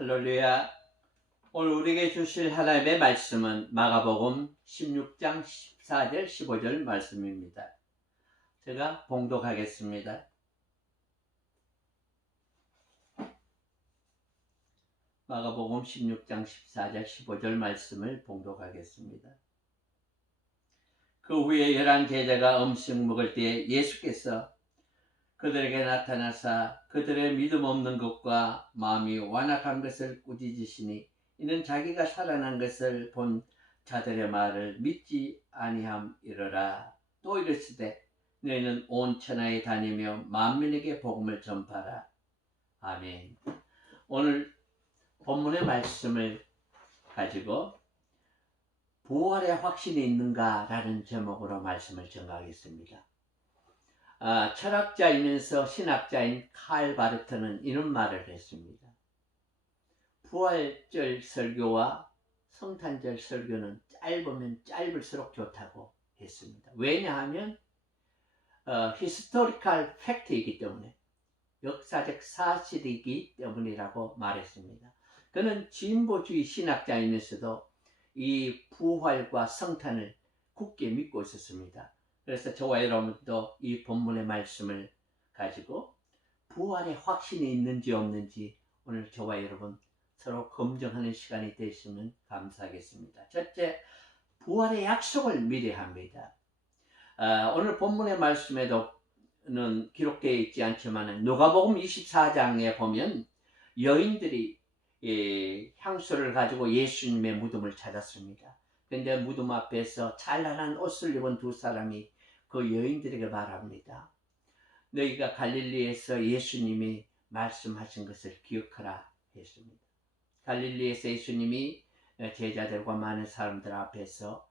할렐루야. 오늘 우리에게 주실 하나님의 말씀은 마가복음 16장 14절 15절 말씀입니다. 제가 봉독하겠습니다. 마가복음 16장 14절 15절 말씀을 봉독하겠습니다. 그 후에 11 제자가 음식 먹을 때에 예수께서 그들에게 나타나사 그들의 믿음 없는 것과 마음이 완악한 것을 꾸짖으시니 이는 자기가 살아난 것을 본 자들의 말을 믿지 아니함이러라. 또 이르시되 너희는 온 천하에 다니며 만민에게 복음을 전파하라. 아멘. 오늘 본문의 말씀을 가지고 부활의 확신이 있는가 라는 제목으로 말씀을 전하겠습니다. 철학자이면서 신학자인 칼 바르트는 이런 말을 했습니다. 부활절 설교와 성탄절 설교는 짧으면 짧을수록 좋다고 했습니다. 왜냐하면 히스토리컬 팩트이기 때문에, 역사적 사실이기 때문이라고 말했습니다. 그는 진보주의 신학자이면서도 이 부활과 성탄을 굳게 믿고 있었습니다. 그래서 저와 여러분도 이 본문의 말씀을 가지고 부활의 확신이 있는지 없는지 오늘 저와 여러분 서로 검증하는 시간이 되시면 감사하겠습니다. 첫째, 부활의 약속을 믿어야 합니다. 오늘 본문의 말씀에도 기록되어 있지 않지만 누가복음 24장에 보면 여인들이 향수를 가지고 예수님의 무덤을 찾았습니다. 그런데 무덤 앞에서 찬란한 옷을 입은 두 사람이 그 여인들에게 말합니다. 너희가 갈릴리에서 예수님이 말씀하신 것을 기억하라 했습니다. 갈릴리에서 예수님이 제자들과 많은 사람들 앞에서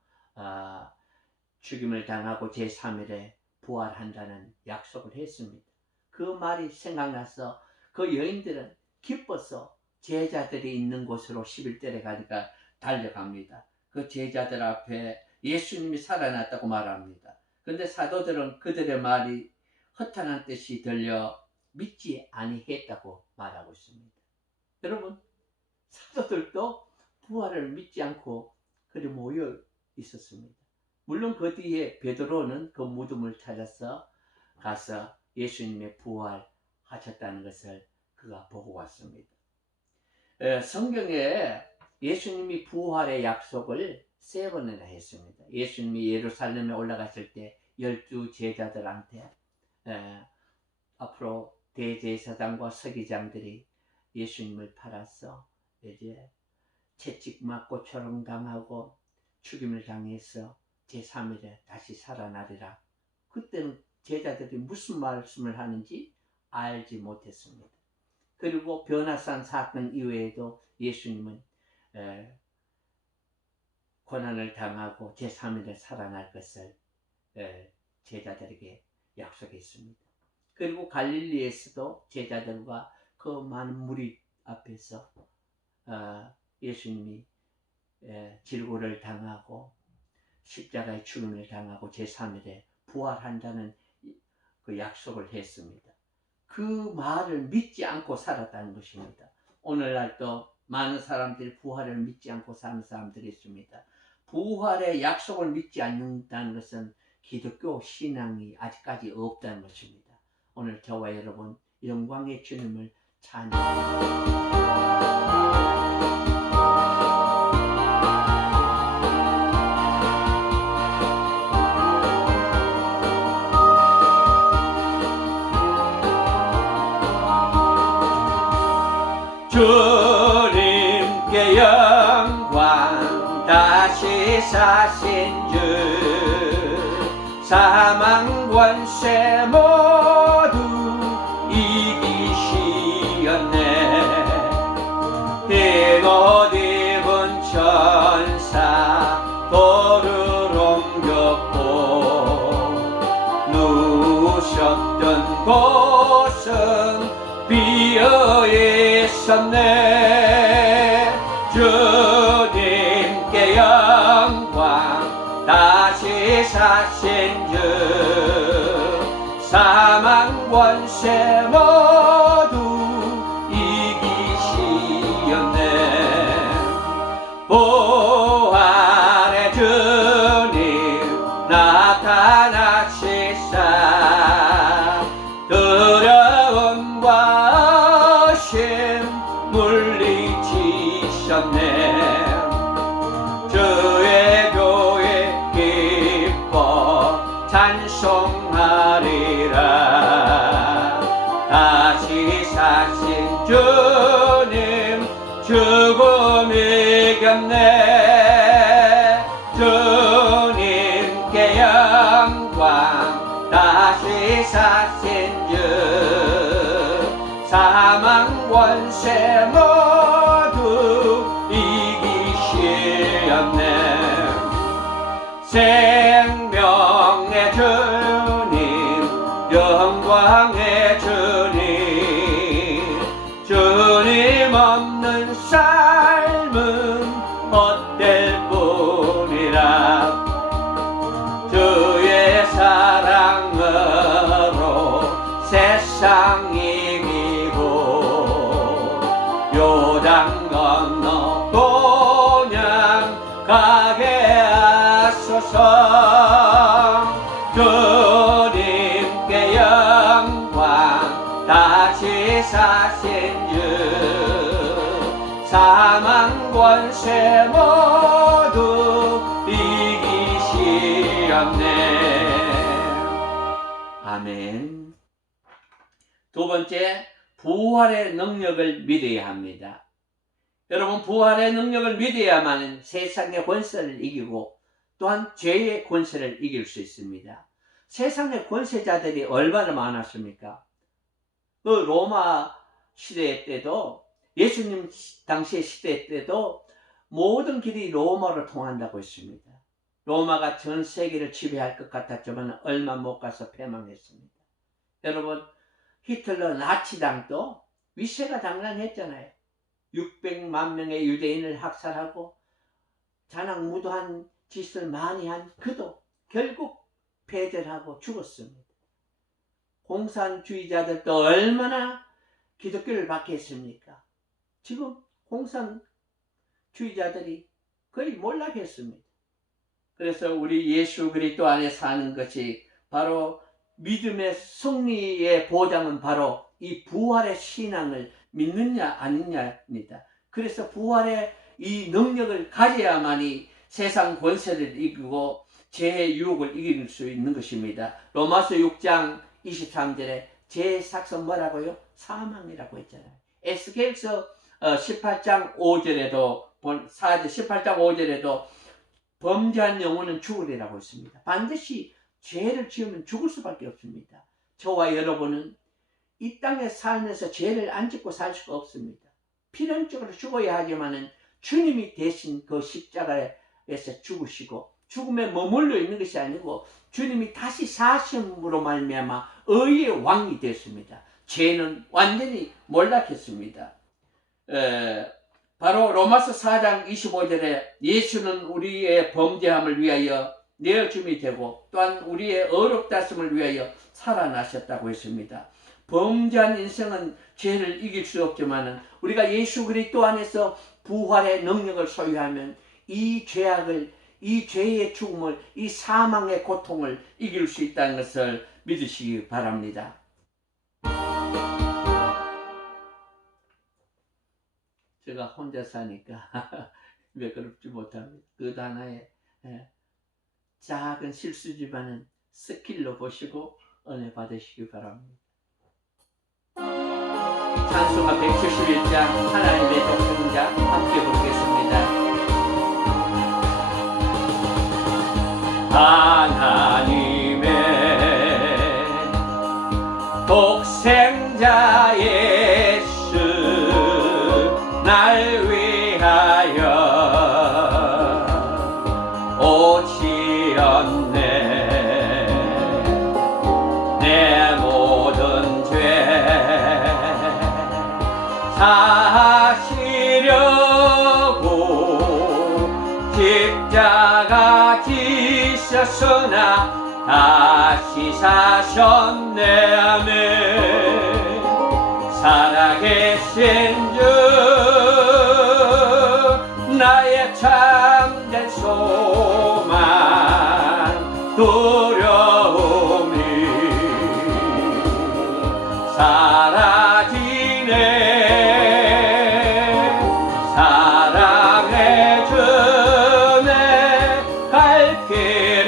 죽임을 당하고 제3일에 부활한다는 약속을 했습니다. 그 말이 생각나서 그 여인들은 기뻐서 제자들이 있는 곳으로 11절에 가니까 달려갑니다. 그 제자들 앞에 예수님이 살아났다고 말합니다. 그런데 사도들은 그들의 말이 허탄한 뜻이 들려 믿지 아니했다고 말하고 있습니다. 여러분, 사도들도 부활을 믿지 않고 그리 모여 있었습니다. 물론 그 뒤에 베드로는 그 무덤을 찾아서 가서 예수님의 부활하셨다는 것을 그가 보고 왔습니다. 성경에 예수님이 부활의 약속을 3번이나 했습니다. 예수님이 예루살렘에 올라갔을 때 12 제자들한테 앞으로 대제사장과 서기장들이 예수님을 팔아서 이제 채찍 맞고 조롱당하고 죽임을 당해서 제3일에 다시 살아나리라. 그때는 제자들이 무슨 말씀을 하는지 알지 못했습니다. 그리고 변화산 사건 이외에도 예수님은 고난을 당하고 제3일에 살아날 것을 제자들에게 약속했습니다. 그리고 갈릴리에서도 제자들과 그 많은 무리 앞에서 예수님이 질고를 당하고 십자가의 죽음을 당하고 제3일에 부활한다는 그 약속을 했습니다. 그 말을 믿지 않고 살았다는 것입니다. 오늘날도 많은 사람들이 부활을 믿지 않고 사는 사람들이 있습니다. 부활의 약속을 믿지 않는다는 것은 기독교 신앙이 아직까지 없다는 것입니다. 오늘 저와 여러분 영광의 주님을 찬양합니다. 주님께 영광 다시 사신 주 사망 권세 모두 이기시었네. 흰옷 입은 천사 돌을 옮겼고 누우셨던 곳은 비어 있었네. 주님께 영광 다시 사신 주 사망 권세 모두 이기시었네. 없네. 주님께 영광 다시 사신 주 사망 권세 모두 이기시었네. 생명의 주님 영광의 주님 주님 없는 삶은 헛될 뿐이라. 주의 사랑으로 세상 이기고 요단 건너 도냥 가게 하소서. 주님께 영광 다시 사신 주 사망 권세 모두 이기시었네. 아멘. 두 번째, 부활의 능력을 믿어야 합니다. 여러분, 부활의 능력을 믿어야만 세상의 권세를 이기고 또한 죄의 권세를 이길 수 있습니다. 세상의 권세자들이 얼마나 많았습니까? 그 로마 시대 때도, 예수님 당시의 시대 때도 모든 길이 로마로 통한다고 했습니다. 로마가 전 세계를 지배할 것 같았지만 얼마 못 가서 패망했습니다. 여러분, 히틀러 나치당도 위세가 장난했잖아요. 600만 명의 유대인을 학살하고 잔악무도한 짓을 많이 한 그도 결국 패절하고 죽었습니다. 공산주의자들도 얼마나 기독교를 박해했습니까? 지금 공산주의자들이 거의 몰락했습니다. 그래서 우리 예수 그리스도 안에 사는 것이 바로 믿음의 승리의 보장은 바로 이 부활의 신앙을 믿느냐 아니냐입니다. 그래서 부활의 이 능력을 가져야만이 세상 권세를 이기고 죄의 유혹을 이길 수 있는 것입니다. 로마서 6장 23절에 죄의 삭은 뭐라고요? 사망이라고 했잖아요. 에스겔서 18장 5절에도 18장 5절에도 범죄한 영혼은 죽으리라고 했습니다. 반드시 죄를 지으면 죽을 수밖에 없습니다. 저와 여러분은 이 땅에 살면서 죄를 안 짓고 살 수가 없습니다. 필연적으로 죽어야 하지만은 주님이 대신 그 십자가에서 죽으시고 죽음에 머물러 있는 것이 아니고 주님이 다시 사심으로 말미암아 의의 왕이 됐습니다. 죄는 완전히 몰락했습니다. 바로 로마서 4장 25절에 예수는 우리의 범죄함을 위하여 내어줌이 되고 또한 우리의 어렵다심을 위하여 살아나셨다고 했습니다. 범죄한 인생은 죄를 이길 수 없지만 우리가 예수 그리스도 안에서 부활의 능력을 소유하면 이 죄악을, 이 죄의 죽음을, 이 사망의 고통을 이길 수 있다는 것을 믿으시기 바랍니다. 제가 혼자 사니까 매끄럽지 못합니다. 그 하나의 작은 실수지만은 스킬로 보시고 은혜 받으시기 바랍니다. 찬송가 171장 하나님의 독생자 함께 부르겠습니다. 하나님의 독생자 예수 날 위하여 오시었네. 내 모든 죄 사시려고 십자가 지셨으나 다시 사셨네. 아멘. 살아계신 주 나의 참된 소망 두려움이 사라지네. 사랑해 주네. 갈 길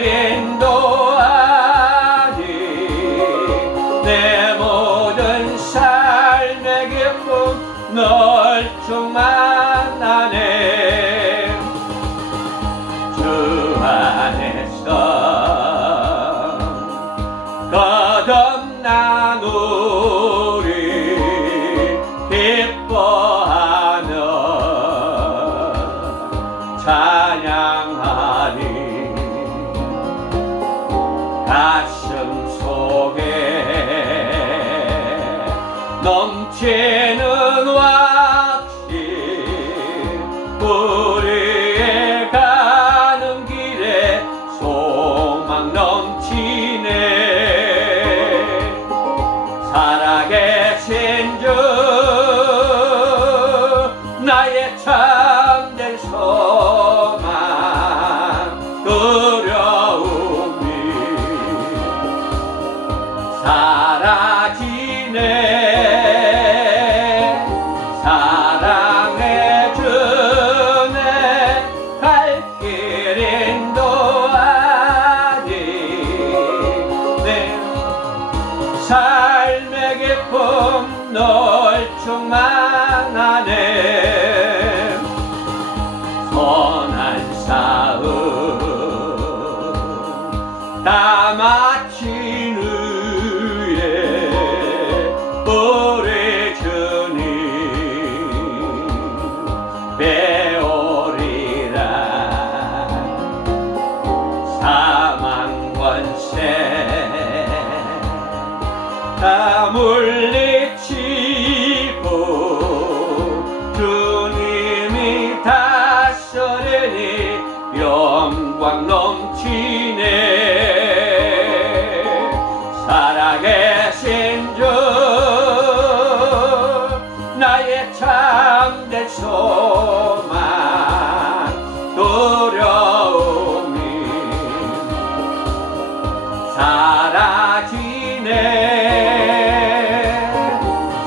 인도하니 내 모든 삶의 기쁨 널 충만하네. 넘치는 왁시 우리의 가는 길에 소망 넘치네. 살아계신 주 나의 참된 소망 두려움이 사라지네. 사랑해 주네. 갈 길 인도하니 내 삶의 기쁨 널 충만하네. 선한 싸움 다 마친 후에 우리 주님 배우리라. 사망 권세 다 물리치고 주님이 다스리니 영광 넘치네. 살아계신 주 나의 참된 소망 두려움이 사라지네.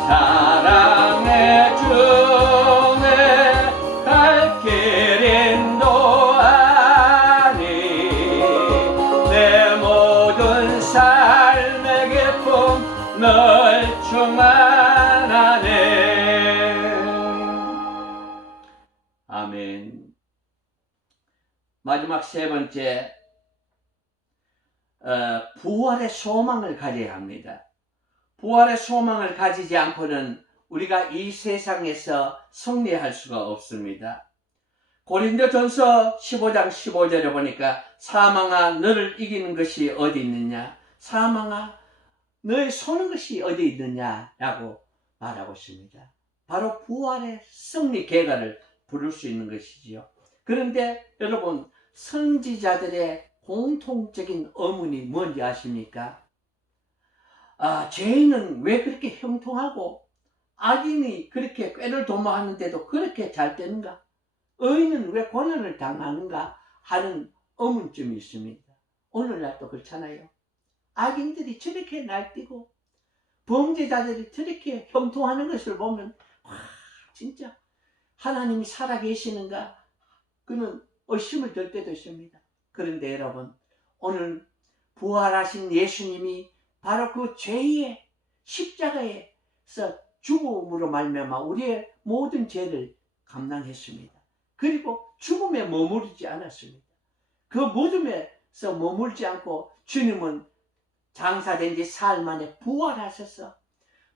사랑해 주네. 갈 길 인도하니 내 모든 삶의 기쁨 널 충만하네. 아멘. 마지막 세 번째, 부활의 소망을 가져야 합니다. 부활의 소망을 가지지 않고는 우리가 이 세상에서 승리할 수가 없습니다. 고린도전서 15장 15절에 보니까 사망아 너를 이기는 것이 어디 있느냐, 사망아 너의 쏘는 것이 어디 있느냐 라고 말하고 있습니다. 바로 부활의 승리 계가를 부를 수 있는 것이지요. 그런데 여러분, 선지자들의 공통적인 의문이 뭔지 아십니까? 죄인은 왜 그렇게 형통하고 악인이 그렇게 꾀를 도모하는데도 그렇게 잘 되는가? 의인은 왜 고난을 당하는가? 하는 의문점이 있습니다. 오늘날도 그렇잖아요. 악인들이 저렇게 날뛰고 범죄자들이 저렇게 형통하는 것을 보면 진짜 하나님이 살아계시는가? 그는 의심을 들 때도 있습니다. 그런데 여러분, 오늘 부활하신 예수님이 바로 그 죄의 십자가에서 죽음으로 말미암아 우리의 모든 죄를 감당했습니다. 그리고 죽음에 머무르지 않았습니다. 그 무덤에서 머물지 않고 주님은 장사된 지 사흘 만에 부활하셔서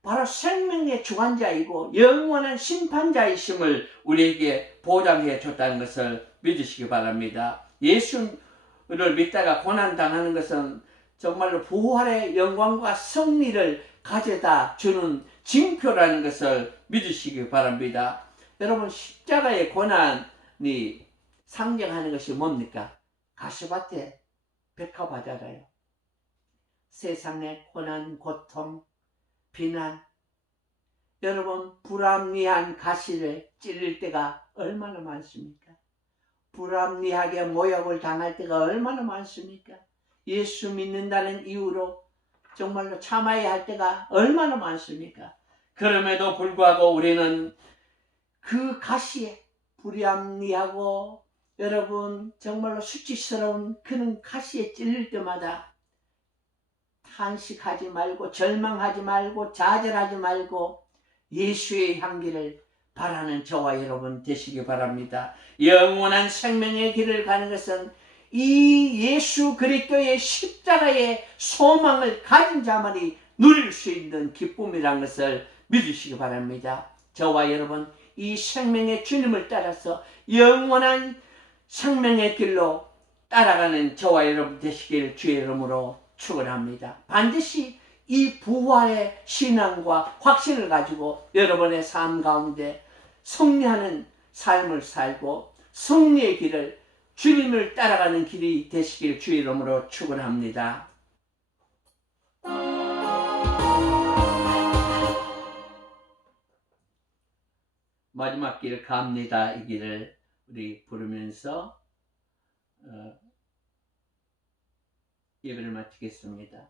바로 생명의 주관자이고 영원한 심판자이심을 우리에게 보장해 줬다는 것을 믿으시기 바랍니다. 예수를 믿다가 고난당하는 것은 정말로 부활의 영광과 승리를 가져다 주는 징표라는 것을 믿으시기 바랍니다. 여러분, 십자가의 고난이 상징하는 것이 뭡니까? 가시밭에 백합하잖아요. 세상의 고난, 고통, 비난, 여러분 불합리한 가시를 찔릴 때가 얼마나 많습니까? 불합리하게 모욕을 당할 때가 얼마나 많습니까? 예수 믿는다는 이유로 정말로 참아야 할 때가 얼마나 많습니까? 그럼에도 불구하고 우리는 그 가시에 불합리하고 여러분 정말로 수치스러운 그런 가시에 찔릴 때마다 탄식하지 말고 절망하지 말고 좌절하지 말고 예수의 향기를 바라는 저와 여러분 되시기 바랍니다. 영원한 생명의 길을 가는 것은 이 예수 그리스도의 십자가의 소망을 가진 자만이 누릴 수 있는 기쁨이라는 것을 믿으시기 바랍니다. 저와 여러분, 이 생명의 주님을 따라서 영원한 생명의 길로 따라가는 저와 여러분 되시길 주의 이름으로 축원합니다. 반드시 이 부활의 신앙과 확신을 가지고 여러분의 삶 가운데 승리하는 삶을 살고 승리의 길을, 주님을 따라가는 길이 되시길 주의 이름으로 축원합니다. 마지막 길 갑니다. 이 길을 우리 부르면서 예배를 마치겠습니다.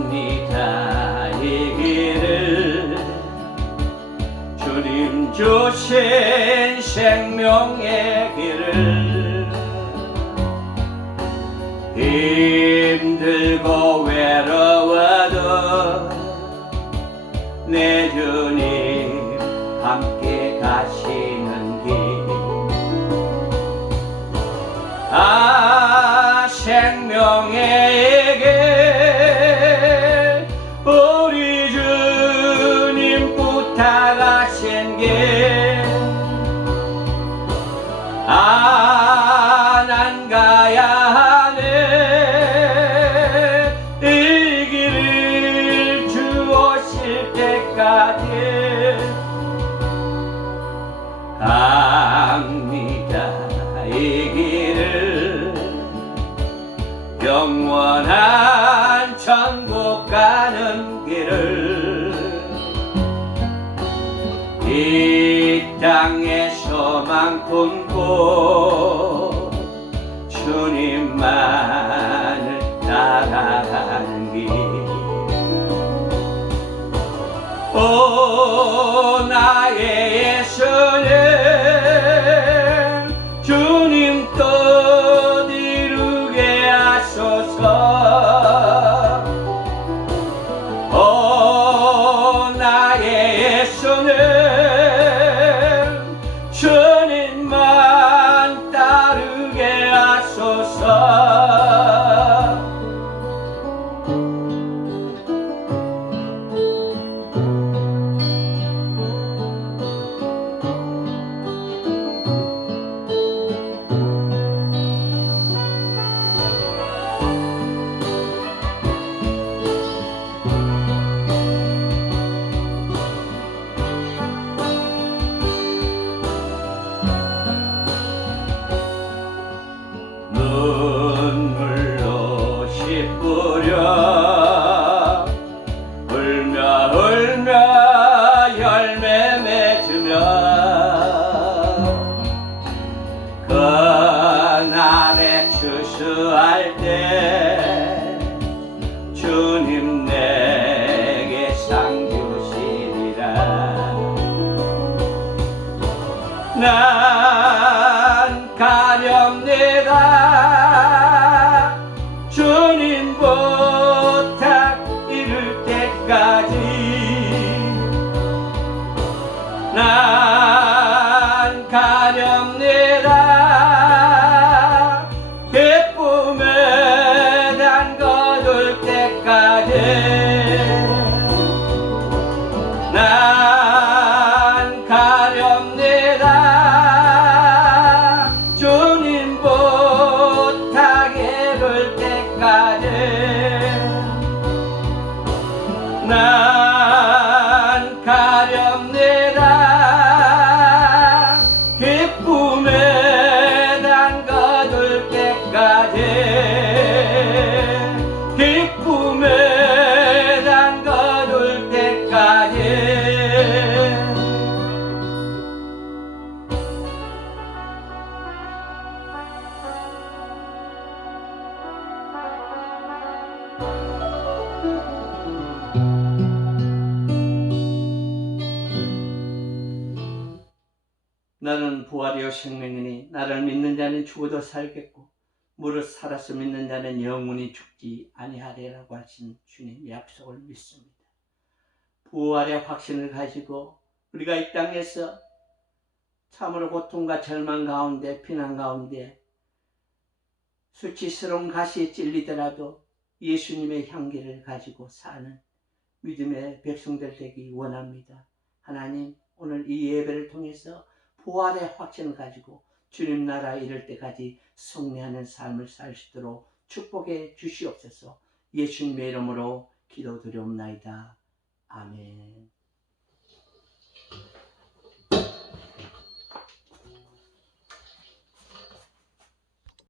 갑니다 이 길을 주님 주신 생명의 길을 힘들고 외로워도 내 주님 함께 가시는 길 생명의 길 우리 주님 부탁하신 길 난 가야 하네 이 길을 주 오실 때까지 갑니다 이 길을 영원한 천국 가는 길을 이 땅에 소망 품고 주님만을 따라가는 길 오 나의 예수님 주님 뜻 이루게 하소서 오 나의 예수님 주님만 따르게 하소서 눈물로 씻으려 울며 울며 열매 맺으며 그날에 추수할 때 주님 내게 상 주시리라 난 가렵니다 주님 부탁 이룰 때까지 난 가렵니다 기쁨에 단 거둘 때까지 난 가렵니다 주님 부탁 이룰 때까지 난 가렵니다 기쁨에 단 거둘 때까지 기쁨에 단 거둘 때까지 나는 부활이요 생명이니 나를 믿는 자는 죽어도 살겠고 무릇 살아서 믿는 자는 영원히 죽지 아니하리라고 하신 주님의 약속을 믿습니다. 부활의 확신을 가지고 우리가 이 땅에서 참으로 고통과 절망 가운데, 피난 가운데 수치스러운 가시에 찔리더라도 예수님의 향기를 가지고 사는 믿음의 백성들 되기 원합니다. 하나님, 오늘 이 예배를 통해서 부활의 확신을 가지고 주님 나라 이를 때까지 승리하는 삶을 살 수 있도록 축복해 주시옵소서. 예수님의 이름으로 기도드리옵나이다. 아멘.